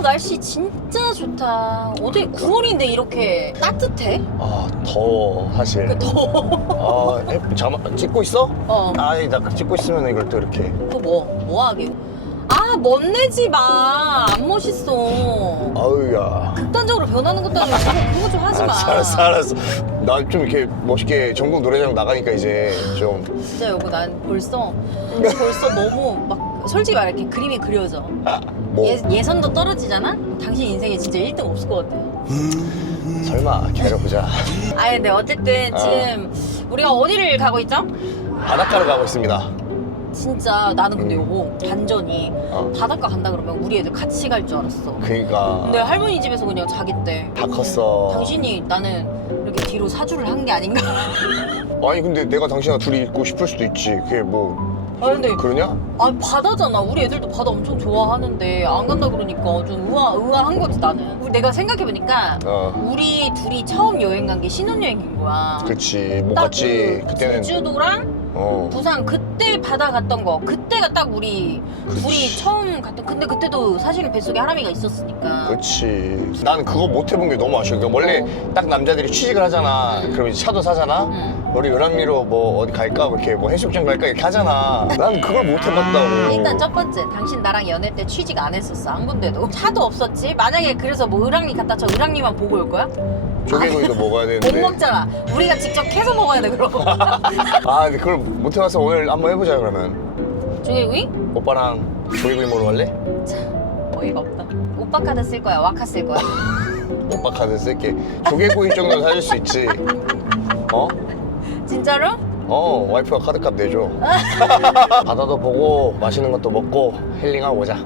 아 날씨 진짜 좋다. 어떻게 9월인데 이렇게 따뜻해? 아 더워 사실 그 더워. 아 해- 잠깐 찍고 있어? 어. 아니 나 찍고 있으면 이걸 또 이렇게 또 뭐? 뭐 하게? 아 멋내지 마. 안 멋있어. 아우야 극단적으로 변하는 것도 아니고 그거, 그거 좀 하지 마. 알았어 알았어 알았어 나 좀 이렇게 멋있게 전국 노래장 나가니까 이제 좀 진짜 여보 난 벌써 벌써 너무 막 솔직히 말해 이렇게 그림이 그려져. 아, 뭐 예, 예선도 떨어지잖아? 당신 인생에 진짜 1등 없을 것 같아. 설마 기다려보자 아 근데 어쨌든 어. 지금 우리가 어디를 가고 있죠? 바닷가를 가고 있습니다 진짜 나는 근데 음. 요거 반전이 어. 바닷가 간다 그러면 우리 애들 같이 갈 줄 알았어. 그니까 근데 할머니 집에서 그냥 자겠대. 다 컸어 당신이 나는 이렇게 뒤로 사주를 한 게 아닌가? 아니 근데 내가 당신과 둘이 있고 싶을 수도 있지 그게 뭐 아 근데 그러냐? 아 바다잖아. 우리 애들도 바다 엄청 좋아하는데 안 간다 그러니까 좀 의아 의아한 거지 나는. 우리 내가 생각해 보니까 어 우리 둘이 처음 여행 간 게 신혼여행인 거야. 그치 못딱 갔지 그 그때는 제주도랑 어 부산 그때 바다 갔던 거 그때가 딱 우리 그치. 둘이 처음 갔던 근데 그때도 사실은 뱃속에 하람이가 있었으니까 그렇지. 나는 그거 못 해본 게 너무 아쉬워. 그러니까 원래 어. 딱 남자들이 취직을 하잖아. 음. 그럼 이제 차도 사잖아. 응. 우리 요람미로 뭐 어디 갈까? 뭐 이렇게 뭐 해수욕장 갈까? 이렇게 하잖아. 난 그걸 못 해봤다고. 일단 첫 번째 당신 나랑 연애 때 취직 안 했었어 한 군데도 차도 없었지 만약에 그래서 뭐 을랑리 갔다 쳐 을랑리만 보고 올 거야? 조개구이도 먹어야 못 되는데. 먹잖아 우리가 직접 캐서 먹어야 돼 그럼 아, 근데 그걸 못 해봐서 오늘 한번 해보자 그러면. 조개구이? 오빠랑 조개구이 먹으러 갈래? 어이가 없다 오빠 카드 쓸 거야 와카 쓸 거야 오빠 카드 쓸게. 조개구이 정도는 사줄 수 있지. 어? 진짜로? 어, 와이프가 카드값 내줘. 바다도 보고 맛있는 것도 먹고 힐링하고 오자.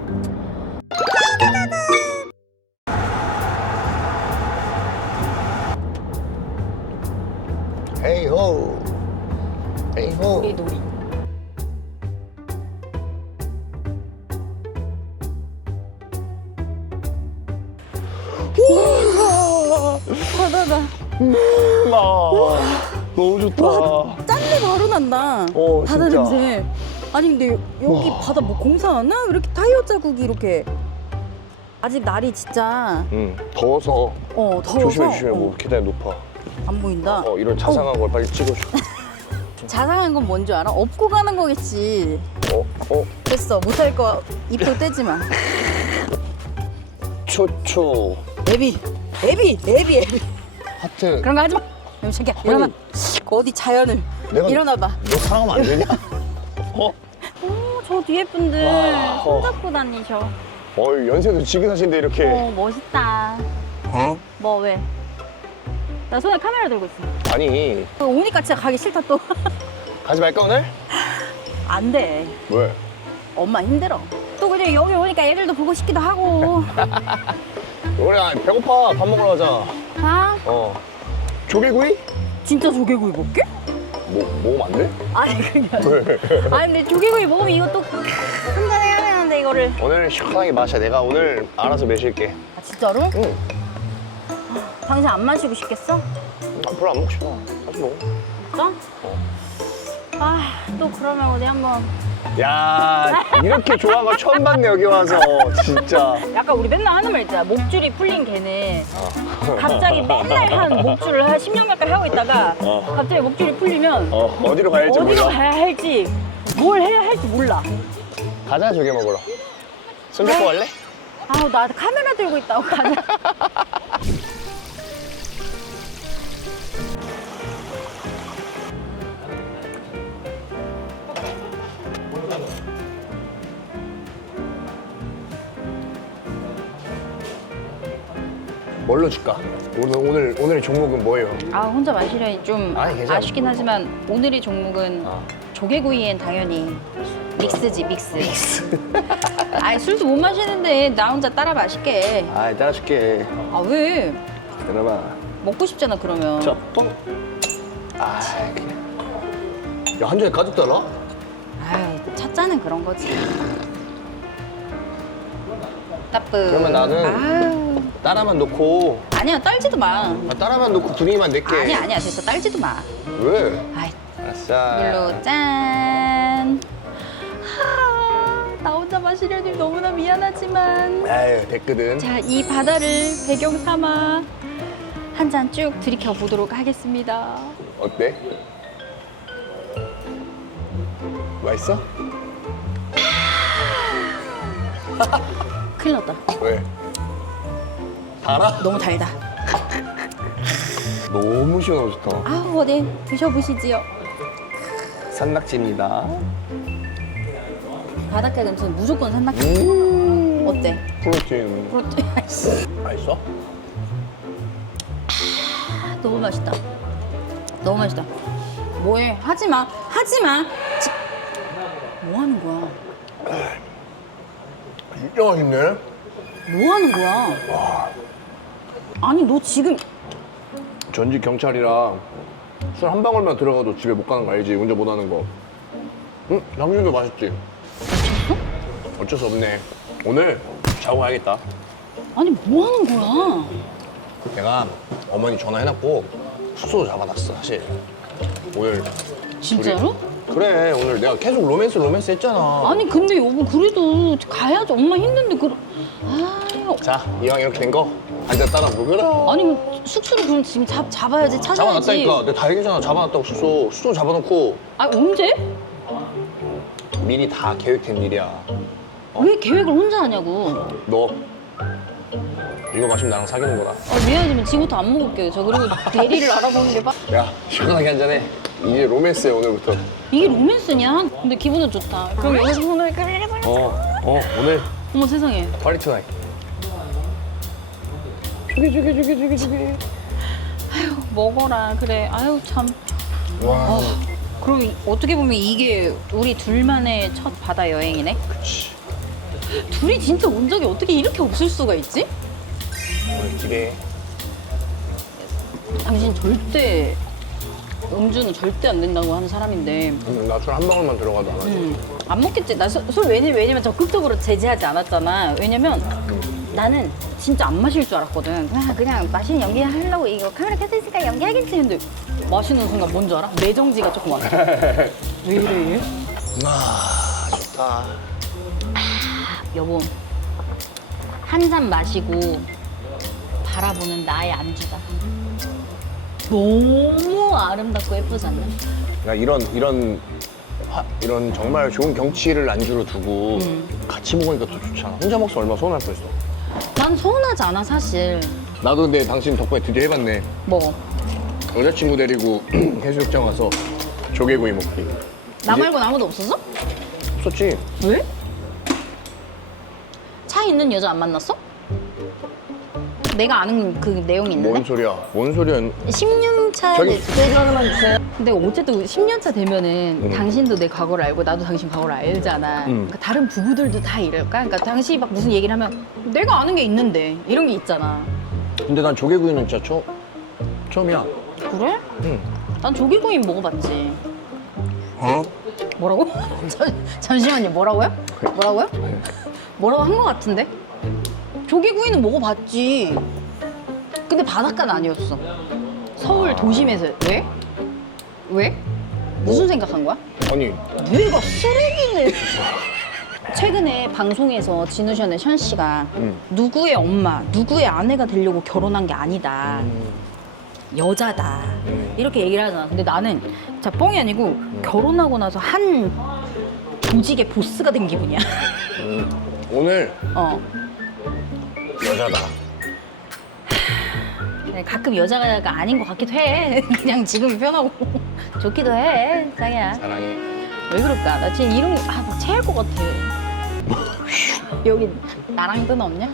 헤이호. 헤이호. 우리 놀이 바다다 아, 너무 좋다. 짠내 바로 난다. 어, 바다 진짜. 냄새. 아니 근데 여- 여기 와. 바다 뭐 공사하나? 왜 이렇게 타이어 자국이 이렇게 아직 날이 진짜 응, 더워서 어 더워서 조심해 조심해. 어, 뭐 계단이 높아. 안 보인다. 어, 이런 자상한 걸 빨리 찍어줘. 자상한 건 뭔 줄 알아? 업고 가는 거겠지. 어, 어, 됐어 못할 거 입도 떼지 마. 초초 애비 애비 애비 애비 하트. 그런 거 하지 마. 여기 자기야 일어나. 어디 자연을 내가- 일어나 봐. 너 사랑하면 안 되냐? 어? 저 뒤에 분들 와, 어. 손잡고 다니셔. 어, 연세도 지긋하신데 이렇게. 어 멋있다. 어? 뭐 왜? 나 손에 카메라 들고 있어. 아니, 오니까 진짜 가기 싫다 또. 가지 말까 오늘? 안 돼. 왜? 엄마 힘들어. 또 그냥 여기 오니까 애들도 보고 싶기도 하고. 우리 아, 배고파. 밥 먹으러 가자. 아, 어. 조개구이? 진짜 조개구이 먹게? 뭐, 먹으면 안 돼? 아니 그냥. 왜? 아니 근데 조개구이 먹으면 이거 또 한잔 해야 되는데 이거를. 오늘 시원하게 마셔. 내가 오늘 알아서 마실게. 아 진짜로? 응. 당신 안 마시고 싶겠어? 아, 별로 안 먹고 싶어. 다시 먹어. 진짜? 아, 또 그러면 어디 한번. 야, 이렇게 좋아한 거 처음 봤네, 여기 와서. 진짜. 약간 우리 맨날 하는 말 있잖아. 목줄이 풀린 걔는 갑자기 맨날 한 목줄을 한 10년 가까이 하고 있다가 어. 갑자기 목줄이 풀리면 어, 어디로 가야 할지 어디로 몰라. 가야 할지 뭘 해야 할지 몰라. 가자, 조개 먹으러. 손 잡고 갈래? 아우 나 카메라 들고 있다고 가자. 뭘로 줄까? 오늘, 오늘, 오늘의 종목은 뭐예요? 아 혼자 마시려니 좀 아니, 괜찮아. 아쉽긴 하지만 오늘의 종목은 어. 조개구이엔 당연히 믹스지 믹스. 아니 술도 못 마시는데 나 혼자 따라 마실게. 아, 따라줄게. 아 왜? 여러분. 먹고 싶잖아 그러면. 자, 뻥. 아, 그냥. 야, 한 잔에 가득 달아? 아이 첫잔은 그런 거지. 따뜻. 그러면 나는- 아유. 따라만 놓고, 아니야 딸지도 마. 아, 따라만 놓고 분위기만 낼게. 아니야 아니야 됐어 딸지도 마. 왜? 아이 아싸. 이걸로 짠. 하, 나 혼자 마시려니 너무나 미안하지만 에이 됐거든 자, 이 바다를 배경 삼아 한 잔 쭉 들이켜 보도록 하겠습니다. 어때? 맛있어? 큰일 났다. 왜? 달아? 너무 달다. 너무 시원하고 좋다 아우, 네. 드셔보시지요. 산낙지입니다 바닷가 근처는 무조건 산낙지. 음 어때? 프로틴 프로틴. 아이씨. 맛있어? 너무 맛있다. 너무 맛있다. 뭐해? 하지 마. 하지 마. 지- 뭐 하는 거야? 진짜 맛있네 뭐 하는 거야? 아니, 너 지금 전직 경찰이라 술 한 방울만 들어가도 집에 못 가는 거 알지? 운전 못 하는 거. 응? 당신도 맛있지? 어쩔 수 없네. 오늘 자고 가야겠다. 아니 뭐 하는 거야? 내가 어머니 전화해놨고 숙소 잡아놨어, 사실. 오늘. 진짜로? 그래, 오늘 내가 계속 로맨스 로맨스 했잖아. 아니 근데 여보 그래도 가야지 엄마 힘든데 그 아, 자, 이왕 이렇게 된 거 한잔 따라 먹으라. 아니 뭐 숙소를 그럼 지금 잡 잡아야지 찾아야지. 잡아놨다니까. 내가 다 얘기했잖아. 잡아놨다고 숙소. 숙소 잡아놓고 아 언제? 미리 다 계획된 일이야. 왜 계획을 혼자 하냐고. 너 이거 마시면 나랑 사귀는 거다. 아 미안하지만 지금부터 안 먹을게요. 저 그리고 대리를 알아보는 게막야 시원하게 한잔해 이제 로맨스야 오늘부터 이게 로맨스냐? 근데 기분은 좋다. 그럼 여기서 오늘 그래. 어, 어 오늘 어머 세상에. 파리 투나잇 주기 주기 주기 주기 주기 먹어라 그래. 아유 참. 와 그럼 이- 어떻게 보면 이게 우리 둘만의 첫 바다 여행이네. 그치 둘이 진짜 온 적이 어떻게 이렇게 없을 수가 있지? 오늘 기대해 당신 절대 음주는 절대 안 된다고 하는 사람인데 나 술 한 방울만 들어가도 안 하지 음, 안 먹겠지. 나 술 왜냐면 왜냐면 적극적으로 제지하지 않았잖아. 왜냐면 나는 진짜 안 마실 줄 알았거든. 그냥 그냥 마시는 연기 하려고 이거 카메라 켜져 있으니까 연기하겠지. 근데 마시는 순간 뭔줄 알아? 내정지가 조금 왔어. 왜 이래 얘? 아 좋다 여보 한 잔 마시고 바라보는 나의 안주다. 너무 아름답고 예쁘지 않나? 야 이런 이런 화, 이런 정말 좋은 경치를 안주로 두고 음. 같이 먹으니까 더 좋잖아 혼자 먹으면 얼마나 서운할 뻔했어 난 서운하지 않아 사실. 나도 근데 당신 덕분에 드디어 해봤네 뭐? 여자친구 데리고 해수욕장 가서 조개구이 먹기 나 이제- 말고 아무도 없었어? 없었지 왜? 차 있는 여자 안 만났어? 내가 아는 그 내용이 있는데? 뭔 소리야 뭔 소리야 10년 차 저기 내- 스테이크 하나만 주세요 근데 어쨌든 10년 차 되면은 음. 당신도 내 과거를 알고 나도 당신 과거를 알잖아. 음. 그러니까 다른 부부들도 다 이럴까? 그러니까 당신이 막 무슨 얘기를 하면 내가 아는 게 있는데 이런 게 있잖아. 근데 난 조개구이는 진짜 처, 처음이야 그래? 응. 난 조개구이 먹어봤지. 어? 뭐라고? 잠- 잠시만요. 뭐라고요? 뭐라고요? 뭐라고 한 거 같은데? 조개구이는 먹어봤지. 근데 바닷가는 아니었어. 서울 도심에서 왜? 왜? 무슨 생각한 거야? 아니 뇌가 쓰레기네. 최근에 방송에서 진우션의 션 씨가 음. 누구의 엄마, 누구의 아내가 되려고 결혼한 게 아니다. 여자다. 음. 이렇게 얘기를 하잖아. 근데 나는 자 뻥이 아니고 결혼하고 나서 한 조직의 보스가 된 기분이야. 음, 오늘 어. 여자다 가끔 여자가 아닌 것 같기도 해. 그냥 지금이 편하고 좋기도 해. 자기야. 사랑해 왜 그럴까? 나 지금 이런 거, 아, 막 체할 것 같아. 여기 나랑 뜬 없냐?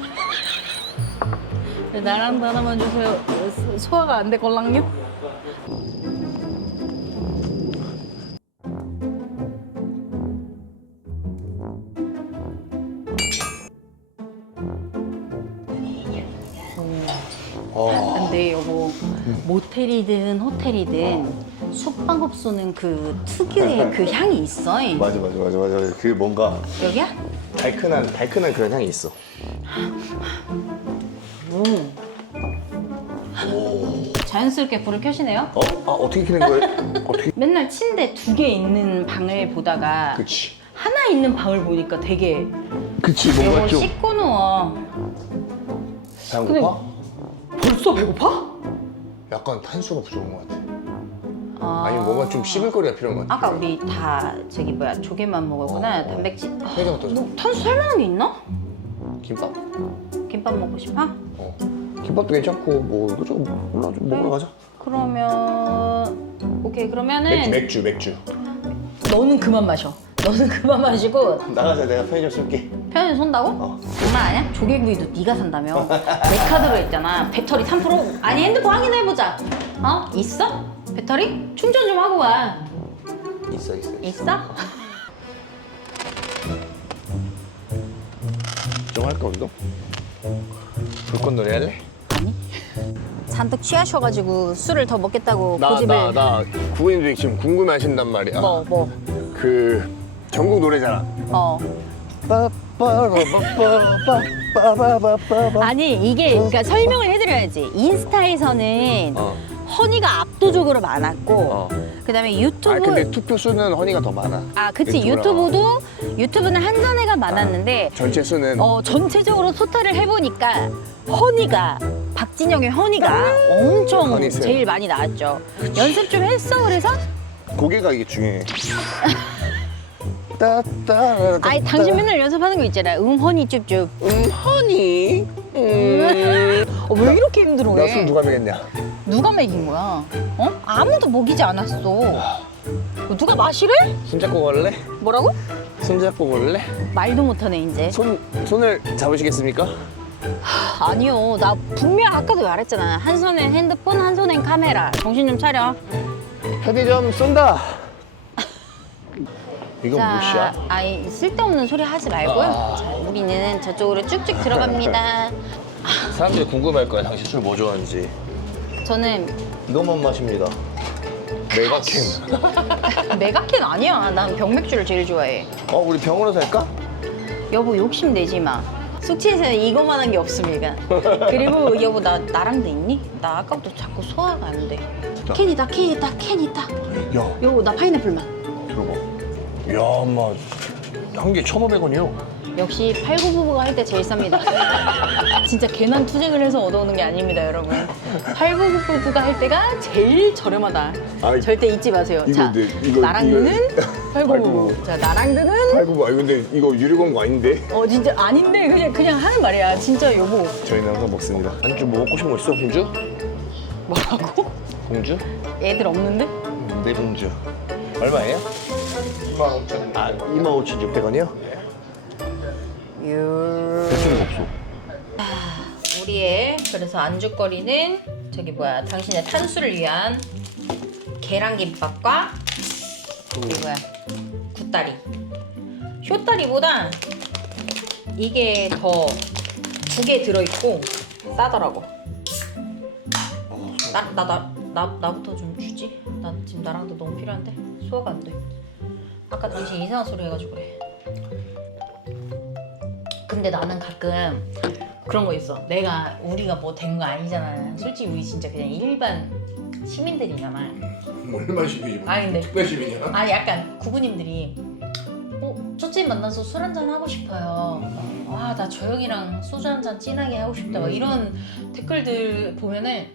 네, 나랑 하나만 주세요. 소- 소화가 안 돼, 걸랑요? 어, 근데 여보, 모텔이든 호텔이든 숙박업 소는 그 특유의 그 향이 있어. 맞아 맞아 맞아 맞아 그게 뭔가 여기야? 달큰한 달큰한 그런 향이 있어 자연스럽게 불을 켜시네요. 어? 아 어떻게 키는 거예요? 어떻게 맨날 침대 두 개 있는 방을 보다가 그치 하나 있는 방을 보니까 되게 그치 이거 씻고 누워. 배고파? 벌써 배고파? 약간 탄수가 부족한 것 같아. 아, 아니면 뭔가 좀 씹을 거리가 필요한 것 같아. 아까 우리 다 저기 뭐야 조개만 먹었구나 어, 어. 단백질. 아, 회장 어떠세요? 너 탄수 살만한 게 있나? 김밥? 김밥 먹고 싶어? 어. 김밥도 괜찮고 뭐 이것저것 몰라 좀 먹으러 가자. 그러면 오케이 그러면은 맥주 맥주 맥주. 너는 그만 마셔. 너는 그만 마시고 나가자 내가 편의점 쓸게. 편의점 손다고? 어. 장난 아니야? 조개구이도 네가 산다며? 내 카드로 했잖아. 배터리 3% 아니 핸드폰 확인해보자. 어? 있어? 배터리? 충전 좀 하고 와. 있어 있어. 있어? 좀 할까 우리도? 불꽃놀이 할래? 아니. 잔뜩 취하셔가지고 술을 더 먹겠다고 나 고집을. 나 나 구인들이 지금 궁금해하신단 말이야. 뭐 뭐. 그 전국 노래자랑. 어. 아니 이게 그러니까 설명을 해드려야지. 인스타에서는 어. 허니가 압도적으로 많았고, 어. 그다음에 유튜브. 아 근데 투표 수는 허니가 더 많아. 아, 그치 유튜브랑. 유튜브도 유튜브는 한전애가 많았는데 전체 수는 어 전체적으로 토탈을 해보니까 허니가 박진영의 허니가 엄청 허니스. 제일 많이 나왔죠. 연습 좀 했어 그래서? 고개가 이게 중요해. 따따라따. 아니 당신 맨날 연습하는 거 있잖아. 음 허니 쭈쭈. 음 허니. 음. 어, 왜 이렇게 힘들어해? 나술 누가 먹였냐? 누가 먹인 거야? 어? 아무도 먹이지 않았어. 어, 누가 마시래? 손잡고 걸래? 뭐라고? 손잡고 걸래? 말도 못하네 이제. 손 손을 잡으시겠습니까? 아니요, 나 분명 아까도 말했잖아. 한 손엔 핸드폰, 한 손엔 카메라. 정신 좀 차려. 편의점 쏜다. 이건 무엇이야? 아이 쓸데없는 소리 하지 말고요. 아. 자, 우리는 저쪽으로 쭉쭉 들어갑니다. 사람들이 궁금할 거야. 당신 술 뭐 좋아하는지. 저는 이것만 마십니다. 메가캔. 메가캔 아니야. 난 병맥주를 제일 좋아해. 어, 우리 병으로 살까? 여보 욕심 내지 마. 숙취에서는 이것만한 게 없습니다. 그리고 여보 나 나랑도 있니? 나 아까부터 자꾸 소화가 안 돼. 캔 있다, 캔 있다, 캔 있다. 야, 여보 나 파인애플만. 야, 엄마. 한 개 1,500원이요. 역시 팔구 부부가 할 때 제일 쌉니다. 진짜 괜한 투쟁을 해서 얻어오는 게 아닙니다, 여러분. 팔구 부부가 할 때가 제일 저렴하다. 아이, 절대 잊지 마세요. 이거 자, 이거- 나랑 이거- 드는 팔구 팔구 부부. 부부. 자, 나랑 드는 팔구 아니 근데 이거 유료 광고 아닌데? 어 진짜 아닌데 그냥 그냥 하는 말이야. 진짜 여보. 저희는 항상 먹습니다. 아니 좀뭐 먹고 싶은 거 있어, 공주? 뭐라고? 공주? 애들 없는데? 네 공주. 얼마예요? 2만 5천. 아, 2만 5,600원이요? 유. 대충 없어. 우리의 그래서 안주거리는 저기 뭐야 당신의 탄수를 위한 계란김밥과 그리고 뭐야 굿다리 쇼다리보다 이게 더 두 개 들어있고 싸더라고 나, 나, 나, 나, 나부터 좀 주지? 나 지금 나랑도 너무 필요한데 소화가 안 돼 아까 당신 이상한 소리 해가지고 그래 근데 나는 가끔 그런 거 있어. 내가 우리가 뭐 된 거 아니잖아. 솔직히 우리 진짜 그냥 일반 시민들이잖아. 얼마 시민이 아니, 근데- 특별 시민이야? 아니 약간 구구님들이 어 쪼찌 만나서 술 한잔 하고 싶어요. 와 나 저 형이랑 소주 한잔 진하게 하고 싶다. 막 이런 댓글들 보면은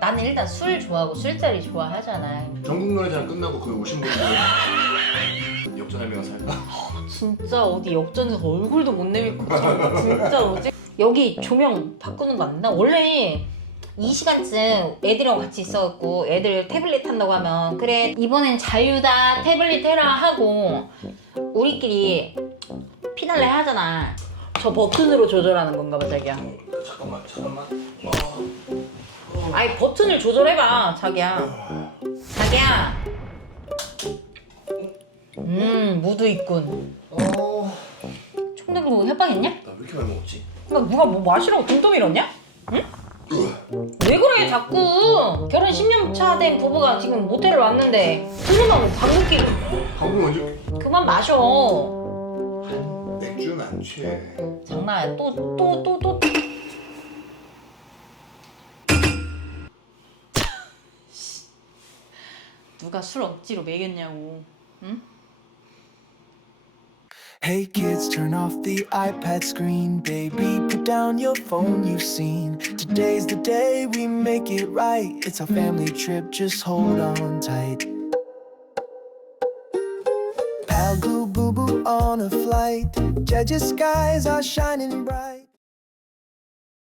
나는 일단 술 좋아하고 술자리 좋아하잖아. 전국 노래자랑 끝나고 거기 오신 분들 역전할매가 살까? 진짜 어디 역전에서 얼굴도 못 내밀고 참 진짜 뭐지? 여기 조명 바꾸는 거 안 나? 원래 이 시간쯤 애들이랑 같이 있어갖고 애들 태블릿 한다고 하면 그래 이번엔 자유다 태블릿 해라 하고 우리끼리 피날레 하잖아 저 버튼으로 조절하는 건가 봐 자기야 잠깐만, 잠깐만. 아니 버튼을 조절해봐 자기야 자기야 음 무드 있군 어, 총대로 해방했냐? 나 왜 이렇게 많이 먹었지? 나 누가 뭐 마시라고 등떠 밀었냐? 응? 왜 그래 자꾸 결혼 10년 차 된 부부가 지금 모텔을 왔는데 술만 방귀 끼고 방금 먼저 그만 마셔 맥주는 안 취해. 장난이야 또 또 또 또 누가 술 억지로 먹였냐고 응? Hey kids, turn off the iPad screen. Baby, put down your phone you've seen. Today's the day we make it right. It's our family trip, just hold on tight. Pal Goo Boo Boo on a flight. Judge's skies are shining bright.